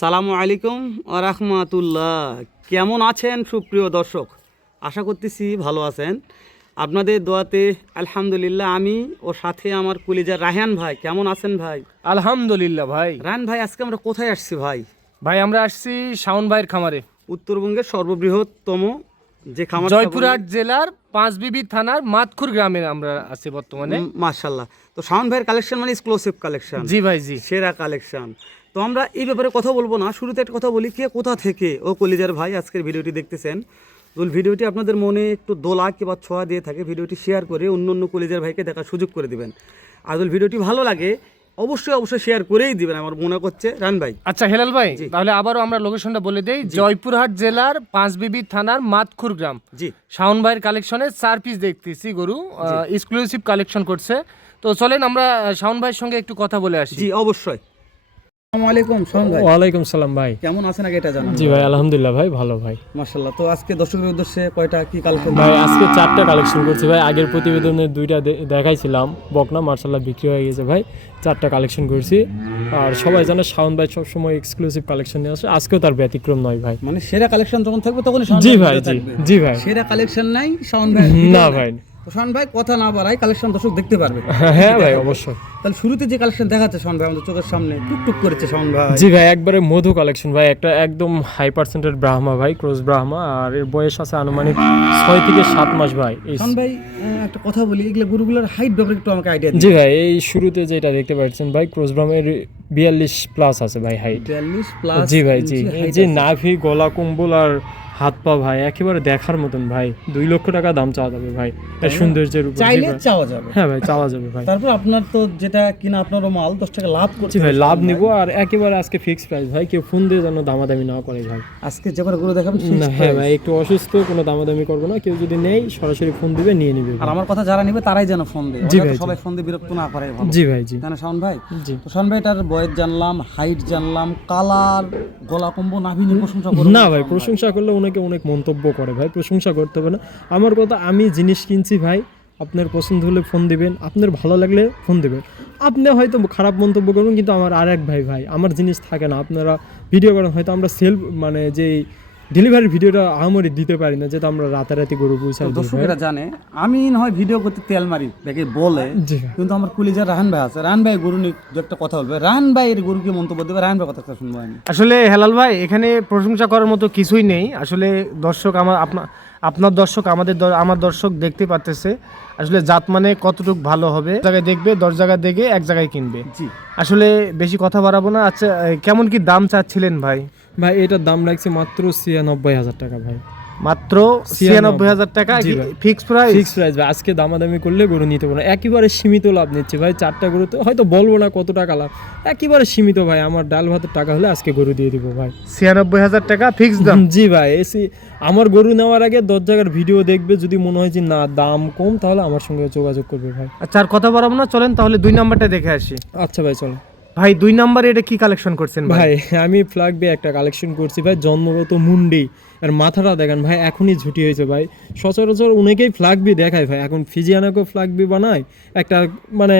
সালামু আলাইকুম রাহমাতুল্লাহ। কেমন আছেন সুপ্রিয় দর্শক? আশা করতেছি ভালো আছেন। আপনাদের দোয়াতে আলহামদুলিল্লাহ আমি ও সাথে আমার কলিজার রায়হান ভাই। কেমন আছেন ভাই? আলহামদুলিল্লাহ ভাই। রায়হান ভাই, আজকে আমরা কোথায় আসছি ভাই? ভাই আমরা আসছি শাওন ভাইয়ের খামারে, উত্তরবঙ্গের সর্ববৃহত্তম যে খামার, জয়পুরহাট জেলার পাঁচবিবি থানার মাতখুর গ্রামে আমরা আছি বর্তমানে। মাশাল্লাহ। তো শাওন ভাইয়ের কালেকশন মানে এক্সক্লুসিভ কালেকশন। জি ভাই, জি। সেরা কালেকশন। তো আমরা এই ব্যাপারে কথা বলবো না, শুরুতে একটা কথা বলি, কে কোথা থেকে ও কলিজার ভাই আজকের ভিডিওটি দেখতেছেন। যদি ভিডিওটি আপনাদের মনে একটু দোলা কিংবা ছোঁয়া দিয়ে থাকে, ভিডিওটি শেয়ার করে অন্য অন্য কলিজার ভাইকে দেখার সুযোগ করে দিবেন। আর যদি ভিডিওটি ভালো লাগে অবশ্যই শেয়ার করেই দিবেন আমার মনে করছে রান ভাই। আচ্ছা হেলাল ভাই, তাহলে আবারও আমরা লোকেশনটা বলে দেই। জয়পুরহাট জেলার পাঁচবিবি থানার মাতখুর গ্রাম। জি, শাওন ভাইয়ের কালেকশনে 4 পিস দেখতেছি গরু, এক্সক্লুসিভ কালেকশন করছে। তো চলেন আমরা শাওন ভাইয়ের সঙ্গে একটু কথা বলে আসি। জি অবশ্যই। আসসালামু আলাইকুম শাওন ভাই। ওয়ালাইকুম সালাম ভাই। কেমন আছেন আগে এটা জানান। জি ভাই, আলহামদুলিল্লাহ ভাই, ভালো ভাই। মাশাআল্লাহ। তো আজকে দর্শকদের উদ্দেশ্যে কয়টা কি কালেকশন? ভাই আজকে 4টা কালেকশন করছি ভাই। আগের প্রতিবেদনে 2টা দেখাইছিলাম, বকনা মার্শাল্লাহ বিক্রি হয়ে গেছে ভাই। 4টা কালেকশন করছি। আর সবাই জানে শাওন ভাই সবসময় এক্সক্লুসিভ কালেকশন নিয়ে আসে, আজকেও তার ব্যতিক্রম নয় ভাই। মানে সেরা কালেকশন যখন থাকবে তখনই শাওন জি ভাই ভাই, জি থাকবে। জি ভাই। সেরা কালেকশন নাই শাওন ভাই না ভাই। তো শাওন ভাই কথা না বাড়াই কালেকশন দর্শক দেখতে পারবে। হ্যাঁ ভাই, অবশ্যই। তাহলে শুরুতে যে কালেকশন দেখাচ্ছে শাওন ভাই আমাদের চোখের সামনে টুকটুক করেছে শাওন ভাই। জি ভাই, একবারে মধু কালেকশন ভাই। একটা একদম হাই পার্সেন্টের ব্রাহ্মা ভাই, ক্রস ব্রাহ্মা। আর এর বয়স আছে আনুমানিক 6 থেকে 7 মাস ভাই। শাওন ভাই একটা কথা বলি, এগুলো গরুগুলোর হাইট ব্যাপারে একটু আমাকে আইডিয়া দিন। জি ভাই, এই শুরুতে যেটা দেখতে পাচ্ছেন ভাই, ক্রস ব্রাহ্মের 42 প্লাস আছে ভাই হাইট। 42 প্লাস। জি ভাই, জি। এই যে নাভি, গলা, কম্বল আর হাত পা ভাই একেবারে দেখার মতন ভাই। 2 লক্ষ টাকা দাম চাওয়া যাবে ভাই এর সৌন্দর্যের উপর। চাইলে চাওয়া যাবে। হ্যাঁ ভাই, চাওয়া যাবে ভাই। তারপর আপনার তো যেটা কিনা আপনারও মাল 10 টাকা লাভ করতে। জি ভাই, লাভ নিব। আর একেবারে আজকে ফিক্স প্রাইস ভাই, কেউ ফোন দিয়ে যেন দামাদামি না করে ভাই। আজকে যে করে গরু দেখাবেন না, হ্যাঁ ভাই, একটু অসুস্থ, কোনো দামাদামি করবো না। কেউ যদি নেই সরাসরি ফোন দিবে, নিয়ে নিবে। আর আমার কথা যারা নিবে তারাই যেন ফোন দেয়। জি ভাই, সবাই ফোন দিয়ে বিরক্ত না করে ভালো। জি ভাই, জি। জানা শাওন ভাই। জি। তো শাওন ভাই এটার বয়স জানলাম, হাইট জানলাম, কালার, গলা কম্বল, নাভি নিয়ে প্রশংসা করব না ভাই, প্রশংসা করলে অনেকে অনেক মন্তব্য করে ভাই, প্রশংসা করতে হবে না। আমার কথা, আমি জিনিস কিনছি ভাই, আপনার পছন্দ হলে ফোন দিবেন, আপনার ভালো লাগলে ফোন দিবেন। আপনি হয়তো খারাপ মন্তব্য করবেন, কিন্তু আমার আরেক ভাই আমার জিনিস থাকে না। আপনারা ভিডিও করেন, হয়তো আমরা সেলফ মানে যে ডেলিভারি ভিডিওটা আমারই দিতে পারি না, যেটা আমরা রাতারাতি গরু পৌঁছাই দিই ভাই। দর্শকেরা জানে আমি হয় ভিডিও করতে তেল মারি দেখে বলে, জি। কিন্তু আমার কলিজার রাহান ভাই আছে। রাহান ভাই গরু নিয়ে দু একটা কথা বলবে। রাহান ভাই এর গরু কি মন্তব্য দেবে, রাহান ভাই কথা শুনবো আমি। আসলে হেলাল ভাই, এখানে প্রশংসা করার মতো কিছুই নেই। আসলে দর্শক আপনার দর্শক আমার দর্শক দেখতে পারতেছে আসলে জাত মানে কতটুকু ভালো হবে। জায়গায় দেখবে, 10 জায়গায় দেখে 1 জায়গায় কিনবে। জি। আসলে বেশি কথা বাড়াবো না। আচ্ছা, কেমন কি দাম চাচ্ছিলেন ভাই? ভাই এটার দাম লাগছে মাত্র 96,000 টাকা ভাই। মাত্র 96,000 টাকা জি ভাই। Fix price? ফিক্স প্রাইস ভাই। আজকে দামাদামি করলে গরু নিতে পারবো না, একেবারে সীমিত লাভ নিচ্ছে ভাই। 4টা গরু তো হয়তো বলবো না কত টাকা লাভ, একেবারে সীমিত ভাই। আমার ডাল ভাতের টাকা হলে আজকে গরু দিয়ে দিব ভাই। 96,000 টাকা ফিক্স দাম? জি ভাই। আমার গরু নেওয়ার আগে 10 জায়গার ভিডিও দেখবে, যদি মনে হয় যে না দাম কম, তাহলে আমার সঙ্গে যোগাযোগ করবে ভাই। আচ্ছা, আর কথা বাড়াবো না, চলেন তাহলে 2 নাম্বারটা দেখে আসি। আচ্ছা ভাই, চলো ভাই 2 নাম্বারে এটা কি কালেকশন করছেন ভাই? ভাই আমি ফ্ল্যাগবে একটা কালেকশন করছি ভাই, জন্মগত মুন্ডি। আর মাথাটা দেখেন ভাই, এখনই ঝুটি হয়েছে ভাই। সচরাচর অনেকেই ফ্ল্যাগবি দেখায় ভাই, এখন ফিজিয়ানাকেও ফ্ল্যাগবি বানায় একটা, মানে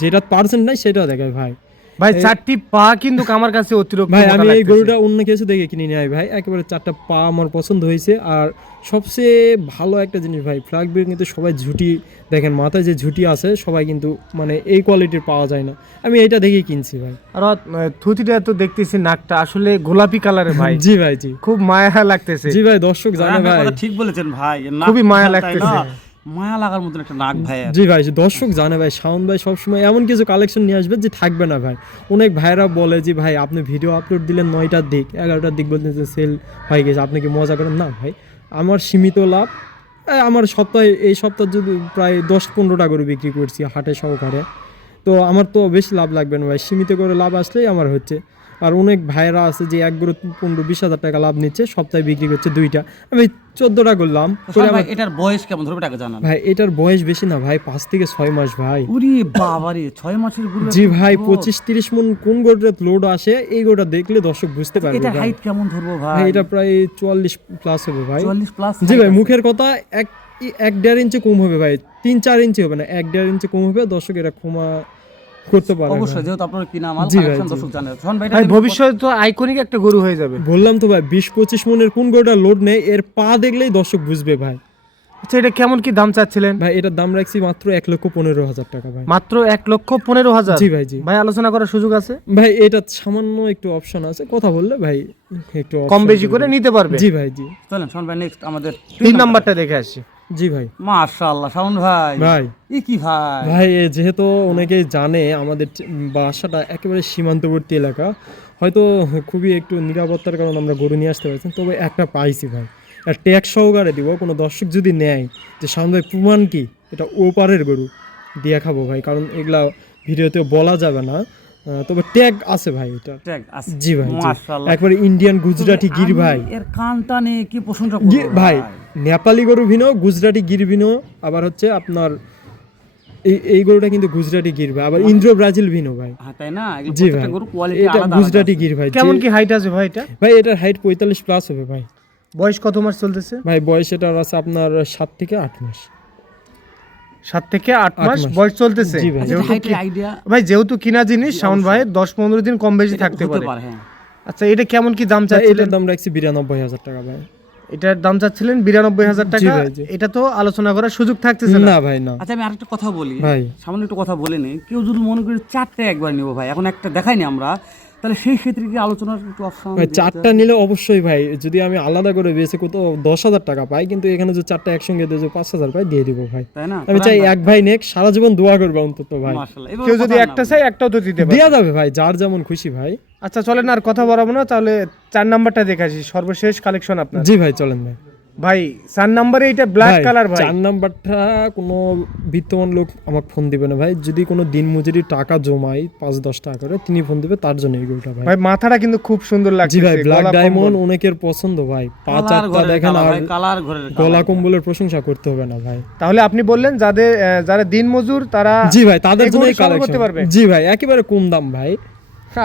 যেটা পার্সেন্ট নাই সেটাও দেখায় ভাই। ভাই 4টি পা কিন্তু আমার কাছে অতিরিক্ত ভাই মোটা আমি এই লাগতেছে। গরুটা অন্য কিছু দেখে কিনে নিয়ে ভাই, একেবারে 4টা পা আমার পছন্দ হয়েছে। আর সবচেয়ে ভালো একটা জিনিস ভাই, ফ্ল্যাগবির কিন্তু সবাই ঝুটি দেখেন, মাথায় যে ঝুটি আছে সবাই কিন্তু মানে এই কোয়ালিটির পাওয়া যায় না। আমি এইটা দেখেই কিনছি ভাই। আর থুতিটা তো দেখতেছি, নাকটা আসলে গোলাপি কালারে ভাই। জি ভাই, জি। খুব মায়া লাগতেছে। জি ভাই, দর্শক জানে রাহান ভাই ভাই। কথা ঠিক বলেছেন ভাই। এর নাক খুবই মায়া তাই লাগতেছে। না? মায়া লাগার মতন একটা নাক ভাই। জি ভাই, দর্শক জানে ভাই, শাওন ভাই সবসময় এমন কিছু কালেকশন নিয়ে আসবে যে থাকবে না ভাই। অনেক ভাইরা বলে যে ভাই আপনি ভিডিও আপলোড দিলেন 9টার দিক, 11টার দিক বলতেন যে সেল হয়ে গেছে, আপনি কি মজা করেন? না ভাই, আমার সীমিত লাভ। আমার এই সপ্তাহে যদি প্রায় 10-15টা করে বিক্রি করছি হাটে সহকারে, তো আমার তো বেশি লাভ লাগবে না ভাই। সীমিত করে লাভ আসলেই আমার হচ্ছে। আর অনেক ভাইরা আছে যে এক গরু 15-20 হাজার টাকা লাভ নিচ্ছে, সপ্তাহে বিক্রি করছে 2টা। আমি 14টা করলাম। ভাই এটার বয়স কেমন ধরবে টাকা জানান? ভাই এটার বয়স বেশি না ভাই, 5 থেকে 6 মাস ভাই। ওরে বাবারে, 6 মাসের গরু। জি ভাই, 25-30 মন কোন গোটা লোড আসে, এই গোটা দেখলে দর্শক বুঝতে পারবে এটা ভাই। হাইট কেমন ধরবো ভাই? ভাই এটা প্রায় 44 প্লাস হবে ভাই। 44 প্লাস? জি ভাই, মুখের কথা 1-1.5 ইঞ্চি কম হবে ভাই, 3-4 ইঞ্চি হবে না, 1-1.5 ইঞ্চি কম হবে। দর্শক এটা ক্ষমা করতে পারে অবশ্যই, যেহেতু আপনার কিনা মাল, জি ভাই, কালেকশন জি। দর্শক জানে। শোন ভাই, ভাই ভবিষ্যতে তো আইকনিক একটা গরু হয়ে যাবে। বললাম তো ভাই 20-25 মনের কোন গরুটা লোড নেয় এর পা দেখলেই দর্শক বুঝবে ভাই। আচ্ছা এটা কেমন কি দাম চাচ্ছিলেন? ভাই এটার দাম রাখছি মাত্র 1,15,000 টাকা ভাই। মাত্র 1,15,000? জি ভাই, জি ভাই আলোচনা করার সুযোগ আছে? ভাই, এটা সামান্য একটু অপশন আছে, কথা বললে ভাই একটু কম option বেশি করে দিবেন। নিতে পারবে? জি ভাই, জি চলেন শোন ভাই, নেক্সট আমাদের 3 নাম্বারটা দেখে আসি। জি ভাই। মাশাআল্লাহ শাওন ভাই, ভাই কি ভাই, ভাই যেহেতু অনেকেই জানে আমাদের বাসাটা একেবারে সীমান্তবর্তী এলাকা, হয়তো খুবই একটু নিরাপত্তার কারণে আমরা গরু নিয়ে আসতে পারছি, তবে একটা পাইছি ভাই, আর ট্যাগ সহকারে দিব। কোনো দর্শক যদি নেয় যে সামনে প্রমাণ কি এটা ওপারের গরু, দিয়ে খাবো ভাই, কারণ এগুলা ভিডিওতে বলা যাবে না, তবে ট্যাগ আছে ভাই এটা। ট্যাগ আছে। জি ভাই, জি। মাশাআল্লাহ, একবারে ইন্ডিয়ান গুজরাটি গির ভাই। এর কানটা নিয়ে কি প্রশংসা করব ভাই নেপালি গরু ভিনো, গুজরাটি গির ভিনো, আবার হচ্ছে আপনার এই গরুটা কিন্তু গুজরাটি গির ভাই, আবার ইন্দ্র ব্রাজিল ভিনো ভাই। হ্যাঁ তাই না, এগুলো জি প্রত্যেকটা ভাই, গরু কোয়ালিটি এটা আলাদা গুজরাটি গির ভাই। কেমন কি হাইট আছে ভাই এটা? ভাই এটার হাইট 45 প্লাস হবে ভাই। বয়স কত মাস চলতেছে? ভাই বয়স এটার আছে আপনার 7 থেকে 8 মাস। 7 থেকে 8 8 মাস মাস। বয়স চলতেছে। জি ভাই। যেহেতু হাইটের আইডিয়া ভাই যেহেতু কিনা জিনিস শাওন ভাই 10-15 দিন কম বেশি থাকতে হতে পারে। পারে, হ্যাঁ। আচ্ছা এটা কেমন কি দাম ভাই চাচ্ছিলেন? এটার দাম রাখছি 92,000 টাকা ভাই। এটার দাম চাচ্ছিলেন 92,000 জি টাকা। ভাই, জি। এটা তো আলোচনা করার সুযোগ থাকতেছে না। না ভাই না আচ্ছা আমি আরেকটা কথা বলি ভাই। সামান্য একটু কথা বলে নি, কেউ যদি মনে করে 4টে একবার নিব ভাই, এখন একটা দেখাইনি আমরা, তাহলে সেই ক্ষেত্রে কি আলোচনার একটু অপশন? ভাই 4টা নিলে অবশ্যই ভাই, যদি আমি আলাদা করে বেচে কত 10,000 টাকা পাই, কিন্তু এখানে যে 4টা একসঙ্গে দিয়ে 5,000 পাই দিয়ে দিব ভাই। তাই না? আমি চাই এক ভাই নেক, সারা জীবন দোয়া করবে অন্তত ভাই। মাশাআল্লাহ, এভাবে কেউ যদি কথা একটা না চাই একটাও তো দিতে পারে। দেয়া যাবে ভাই, যার যেমন খুশি ভাই। আচ্ছা চলেন আর কথা বাড়াবো না, তাহলে 4 নাম্বারটা দেখে আসি, সর্বশেষ কালেকশন আপনার। জি ভাই চলেন ভাই। ভাই 4 নাম্বারে এটা ব্ল্যাক কালার ভাই। 4 নাম্বারটা কোনো বিত্তমান লোক আমাকে ফোন দিবে না ভাই, যদি কোনো দিন মজুরি টাকা জমাই 5-10 টাকা করে, তিনি ফোন দিবে, তার জন্য এই গরুটা ভাই। ভাই মাথাটা কিন্তু খুব সুন্দর লাগছে। জি ভাই, ব্ল্যাক ডায়মন্ড অনেকের পছন্দ ভাই, পা কালার চারটা ঘরের দেখেন, কালার আর ভাই, কালার ঘরের গলা কম্বলের প্রশংসা করতে হবে না ভাই। তাহলে আপনি বললেন যাদের যারা দিনমজুর তারা জি ভাই, তাদের এই জন্য গরু এই সংগ্রহ করতে কালেকশন। পারবে। জি ভাই, একেবারে কম দাম ভাই।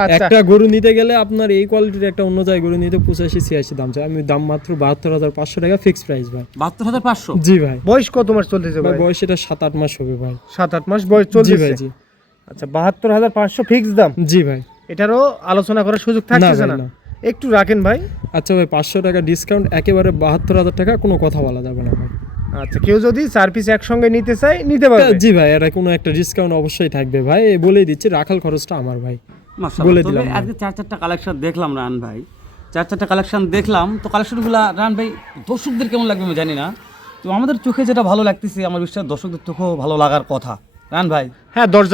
আচ্ছা একটা গরু নিতে গেলে আপনার এই কোয়ালিটির একটা অন্য জায়গায় গরু নিতে 85-86 দাম চাই, আমি দাম মাত্র 72,500 টাকা ফিক্স প্রাইস ভাই। 72,500? জি ভাই। বয়স কত মাস চলতেছে ভাই ভাই? বয়স এটা 7-8 মাস হবে ভাই। 7-8 মাস বয়স জি চলতেছে। ভাই, জি। আচ্ছা 72,500 ফিক্স দাম। জি ভাই। এটারও আলোচনা করার সুযোগ থাকতেছে ভাই, না? না। একটু রাখেন ভাই। আচ্ছা ভাই, 500 টাকা ডিসকাউন্ট, একেবারে 72,000 টাকা, কোনো কথা বলা যাবে না ভাই। আচ্ছা কেউ যদি 4 পিস একসঙ্গে নিতে চায় নিতে পারবে। জি ভাই, এটা কোনো একটা ডিসকাউন্ট অবশ্যই থাকবে ভাই, বলেই দিচ্ছি, রাখাল খরচটা আমার ভাই। মাশাআল্লাহ, বলে তবে দিলাম আজকে 4-4টা কালেকশন দেখলাম রান ভাই, 4-4টা কালেকশন দেখলাম, তো কালেকশনগুলো রান ভাই দর্শকদের কেমন লাগবে আমি জানি না, তো আমাদের চোখে যেটা ভালো লাগতেছে আমার বিশ্বাস দর্শকদের চোখেও ভালো লাগার কথা রান ভাই। হ্যাঁ 10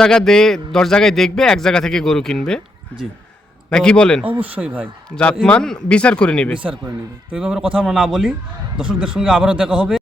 জায়গায় দেখবে, এক জায়গা থেকে গরু কিনবে, জি না কি বলেন? অবশ্যই ভাই, জাতমান বিচার করে নিবে। বিচার করে নেবে। তো এই ব্যাপারে কথা আমরা না বলি, দর্শকদের সঙ্গে আবারও দেখা হবে।